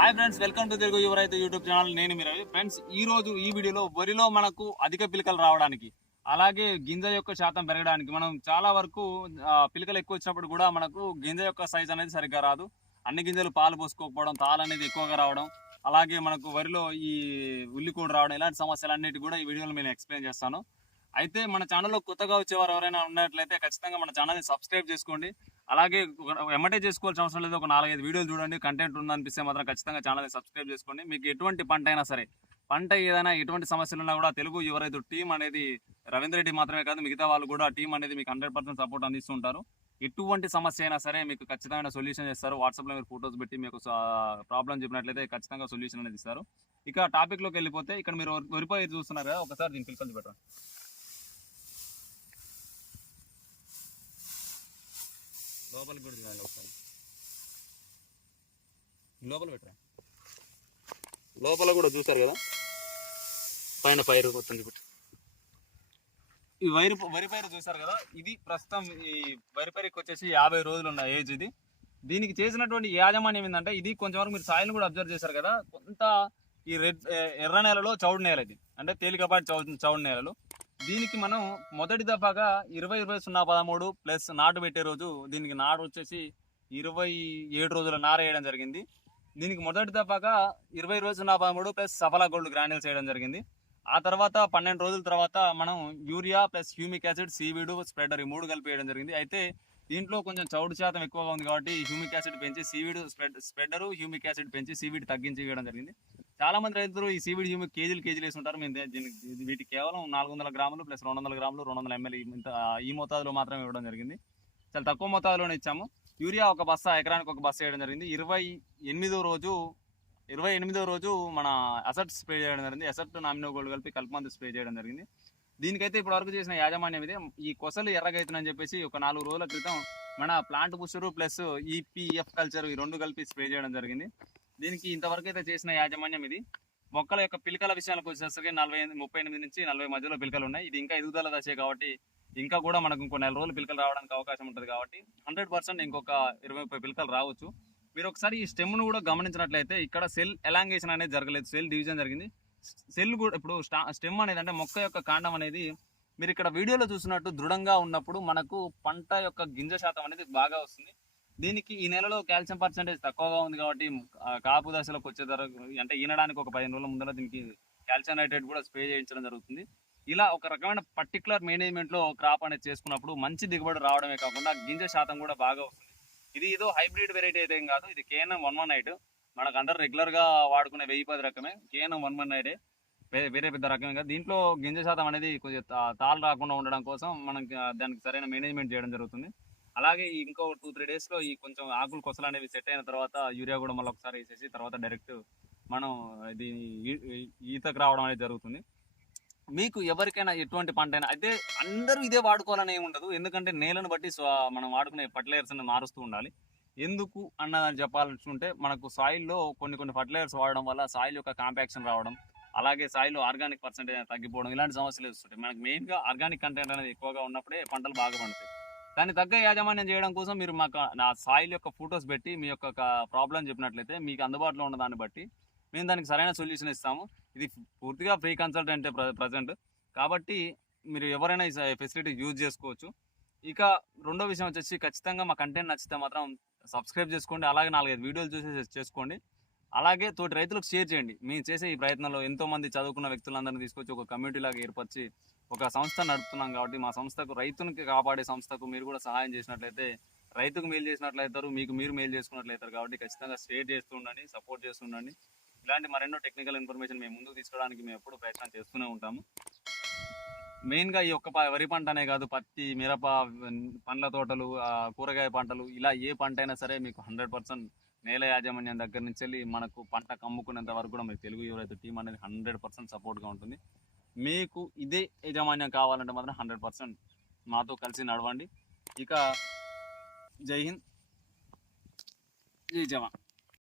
Hi friends welcome to Telugu యువరైతే YouTube channel నేను మీరు friends ఈ రోజు ఈ వీడియోలో వరిలో మనకు అధిక పిలకలు రావడానికి అలాగే గింజ యొక్క శాతం పెరగడానికి మనం చాలా వరకు పిలకలు ఎక్కువ వచ్చినప్పుడు కూడా మనకు గింజ యొక్క సైజ్ అనేది సరిగ్గా రాదు. అన్ని గింజలు పాలు పోసుకోకపోవడం తాలు అనేది ఎక్కువగా రావడం అలాగే మనకు వరిలో ఈ ఉల్లికూడు రావడం ఇలాంటి సమస్యలు అన్నిటి కూడా ఈ వీడియోలో నేను ఎక్స్ప్లెయిన్ చేస్తాను. అయితే మన ఛానల్లో కొత్తగా వచ్చేవారు ఎవరైనా ఉన్నట్లయితే ఖచ్చితంగా మన ఛానల్ని సబ్స్క్రైబ్ చేసుకోండి. అలాగే ఎమ్మటే చేసుకోవాల్సిన అవసరం లేదు. ఒక నాలుగైదు వీడియోలు చూడండి. కంటెంట్ ఉందనిపిస్తే మాత్రం ఖచ్చితంగా ఛానల్ని సబ్స్క్రైబ్ చేసుకోండి. మీకు ఎటువంటి పంట అయినా సరే పంట ఏదైనా ఎటువంటి సమస్యలు ఉన్నా కూడా తెలుగు ఎవరైతే టీం అనేది రవీంద్ర రెడ్డి మాత్రమే కాదు మిగతా వాళ్ళు కూడా టీం అనేది మీకు హండ్రెడ్ పర్సెంట్ సపోర్ట్ అందిస్తుంటారు. ఎటువంటి సమస్య అయినా సరే మీకు ఖచ్చితమైన సొల్యూషన్ చేస్తారు. వాట్సాప్లో మీరు ఫోటోస్ పెట్టి మీకు ప్రాబ్లం చెప్పినట్లయితే ఖచ్చితంగా సొల్యూషన్ అనేది ఇస్తారు. ఇక టాపిక్లోకి వెళ్ళిపోతే ఇక్కడ మీరు వరిపోయి చూస్తున్నారు కదా ఒకసారి దీని పిలుకొని పెట్టండి. లోపలికి కూడా చూడండి ఒకసారి. లోపల పెట్టరా? లోపల కూడా చూసారు కదా? పైన పైరు మొత్తం చూపెట్టు ఈ వరి వరి పైరు చూసారు కదా? ఇది ప్రస్తుతం ఈ వరి పైరుకి వచ్చేసి యాభై రోజులు ఉన్న ఏజ్ ఇది. దీనికి చేసినటువంటి యాజమాన్యం ఏంటంటే ఇది కొంచెం వరకు మీరు సాయిల్ కూడా అబ్జర్వ్ చేశారు కదా? కొంత ఈ రెడ్ ఎర్ర నేలలో చౌడు నేల ఇది. అంటే తేలికపాటి చౌడు చౌడు నేలలు. దీనికి మనం మొదటి దఫాగా ఇరవై ఇరవై సున్నా పదమూడు ప్లస్ నాటు పెట్టే రోజు దీనికి నాటు వచ్చేసి ఇరవై ఏడు రోజుల నార వేయడం జరిగింది. దీనికి మొదటి దఫాగా ఇరవై ఇరవై సున్నా పదమూడు ప్లస్ సఫలా గోల్డ్ గ్రాన్యూల్స్ వేయడం జరిగింది. ఆ తర్వాత పన్నెండు రోజుల తర్వాత మనం urea plus humic acid seaweed spreader ఈ మూడు కలిపి వేయడం జరిగింది. అయితే దీంట్లో కొంచెం చౌడు శాతం ఎక్కువగా ఉంది కాబట్టి హ్యూమిక్ యాసిడ్ పెంచి seaweed spread spreader humic acid పెంచి సీవీడ్ తగ్గించి వేయడం జరిగింది. చాలా మంది రైతులు ఈ సీవీడ్ హ్యూమిక్ కేజీలు కేజీలు వేస్తుంటారు మేము దీనికి వీటి వీటికి కేవలం నాలుగు వందల గ్రాములు ప్లస్ రెండు వందల గ్రాములు రెండు వందల ఎంఎల్ ఇంత ఈ మోతాదులో మాత్రమే ఇవ్వడం జరిగింది. చాలా తక్కువ మోతాదులోనే ఇచ్చాము. యూరియా ఒక బస్తా ఎకరానికి ఒక బస్తా వేయడం జరిగింది. ఇరవై ఎనిమిదో రోజు ఇరవై ఎనిమిదో రోజు మన అసెట్ స్ప్రే చేయడం జరిగింది. అసెట్ నామినో గోల్డ్ కలిపి కల్పమందు స్ప్రే చేయడం జరిగింది. దీనికైతే ఇప్పటి వరకు చేసిన యాజమాన్యం ఇదే. ఈ కొసలు ఎర్రగైతుందని చెప్పేసి ఒక నాలుగు రోజుల క్రితం మన plant booster plus EPF culture ఈ రెండు కలిపి స్ప్రే చేయడం జరిగింది. దీనికి ఇంతవరకు అయితే చేసిన యాజమాన్యం ఇది. మొక్కల యొక్క పిలకల విషయాలకు వచ్చేసరికి నలభై ఎనిమిది- ముప్పై ఎనిమిది నుంచి నలభై మధ్యలో పిలకలు ఉన్నాయి. ఇది ఇంకా ఎదుగుదల దశే కాబట్టి ఇంకా కూడా మనకు ఇంకో నెల రోజులు పిలకలు రావడానికి అవకాశం ఉంటుంది కాబట్టి హండ్రెడ్ పర్సెంట్ ఇంకొక ఇరవై ముప్పై పిలకలు రావచ్చు. మీరు ఒకసారి ఈ స్టెమ్ను కూడా గమనించినట్లయితే ఇక్కడ సెల్ ఎలాంగేషన్ అనేది జరగలేదు. సెల్ డివిజన్ జరిగింది. సెల్ కూడా ఇప్పుడు స్టెమ్ అనేది అంటే మొక్క యొక్క కాండం అనేది మీరు ఇక్కడ వీడియోలో చూసినట్టు దృఢంగా ఉన్నప్పుడు మనకు పంట యొక్క గింజ శాతం అనేది బాగా వస్తుంది. దీనికి ఈ నెలలో కాల్షియం పర్సంటేజ్ తక్కువగా ఉంది కాబట్టి కాపు దశలోకి వచ్చే ధర అంటే ఈనడానికి ఒక పదిహేను రోజుల ముందర దీనికి కాల్షియం నైట్రేట్ కూడా స్ప్రే చేయించడం జరుగుతుంది. ఇలా ఒక రకమైన పర్టికులర్ మేనేజ్మెంట్లో క్రాప్ అనేది చేసుకున్నప్పుడు మంచి దిగుబడి రావడమే కాకుండా గింజ శాతం కూడా బాగా వస్తుంది. ఇది ఏదో హైబ్రిడ్ వెరైటీ అయితే ఏం కాదు ఇది కేఎన్ఎం వన్ వన్ ఎయిట్ మనకు అందరు రెగ్యులర్గా వాడుకునే వెయ్యి పది రకమే కేఎన్ఎం వన్ వన్ ఎయిటే వేరే పెద్ద రకమే కాదు. దీంట్లో గింజ శాతం అనేది కొంచెం తాళ్ళు రాకుండా ఉండడం కోసం మనం దానికి సరైన మేనేజ్మెంట్ చేయడం జరుగుతుంది. అలాగే ఇంకో టూ త్రీ డేస్లో ఈ కొంచెం ఆకులు కొసలు అనేవి సెట్ అయిన తర్వాత యూరియా కూడా మళ్ళీ ఒకసారి వేసేసి తర్వాత డైరెక్ట్ మనం ఇది ఈ- ఈతకు రావడం అనేది జరుగుతుంది. మీకు ఎవరికైనా ఎటువంటి పంట అయినా అయితే అందరూ ఇదే వాడుకోవాలని ఏమి ఉండదు. ఎందుకంటే నేలను బట్టి మనం వాడుకునే ఫర్టిలైజర్స్ అని మారుస్తూ ఉండాలి. ఎందుకు అన్నదని చెప్పాలనుకుంటే మనకు సాయిల్లో కొన్ని కొన్ని ఫర్టిలైజర్స్ వాడడం వల్ల సాయిల్ యొక్క కాంపాక్షన్ రావడం అలాగే సాయిల్లో ఆర్గానిక్ పర్సెంటేజ్ తగ్గిపోవడం ఇలాంటి సమస్యలు వస్తుంటాయి మనకు మెయిన్గా ఆర్గానిక్ కంటెంట్ అనేది ఎక్కువగా ఉన్నప్పుడే పంటలు బాగా పండుతాయి. దాన్ని తగ్గ యాజమాన్యం చేయడం కోసం మీరు మాకు నా సాయిల్ యొక్క ఫొటోస్ పెట్టి మీ యొక్క ప్రాబ్లం చెప్పినట్లయితే మీకు అందుబాటులో ఉన్న దాన్ని బట్టి మేము దానికి సరైన సొల్యూషన్ ఇస్తాము. ఇది పూర్తిగా ఫ్రీ కన్సల్టెంట్ ప్రజెంట్ కాబట్టి మీరు ఎవరైనా ఈ ఫెసిలిటీ యూజ్ చేసుకోవచ్చు. ఇక రెండో విషయం వచ్చేసి ఖచ్చితంగా మా కంటెంట్ నచ్చితే మాత్రం సబ్స్క్రైబ్ చేసుకోండి. అలాగే నాలుగైదు వీడియోలు చూసి చేసుకోండి. అలాగే తోటి రైతులకు షేర్ చేయండి. మేము చేసే ఈ ప్రయత్నంలో ఎంతోమంది చదువుకున్న వ్యక్తులందరినీ తీసుకొచ్చి ఒక కమ్యూనిటీ లాగా ఏర్పరిచి ఒక సంస్థ నడుపుతున్నాం కాబట్టి మా సంస్థకు రైతునికి కాపాడే సంస్థకు మీరు కూడా సహాయం చేసినట్లయితే రైతుకు మేలు చేసినట్లయితారు మీకు మీరు మేలు చేసుకున్నట్లయితారు కాబట్టి ఖచ్చితంగా షేర్ చేస్తూ ఉండండి సపోర్ట్ చేస్తూ ఉండండి. ఇలాంటి మరెన్నో టెక్నికల్ ఇన్ఫర్మేషన్ మేము ముందుకు తీసుకోవడానికి మేము ఎప్పుడు ప్రయత్నం చేస్తూనే ఉంటాము. మెయిన్గా ఈ ఒక్క వరి పంట అనే కాదు పత్తి మిరప పండ్ల తోటలు కూరగాయ పంటలు ఇలా ఏ పంట అయినా సరే మీకు హండ్రెడ్ పర్సెంట్ నేల యాజమాన్యం దగ్గర నుంచి వెళ్ళి మనకు పంట కమ్ముకునేంత వరకు కూడా మీకు తెలుగు ఎవరైతే టీం అనేది హండ్రెడ్ పర్సెంట్ సపోర్ట్గా ఉంటుంది. మీకు ఇదే యజమాన్యం కావాలంటే మాత్రం హండ్రెడ్ పర్సెంట్ మాతో కలిసి నడవండి. ఇక జై హింద్. జై జవాన్.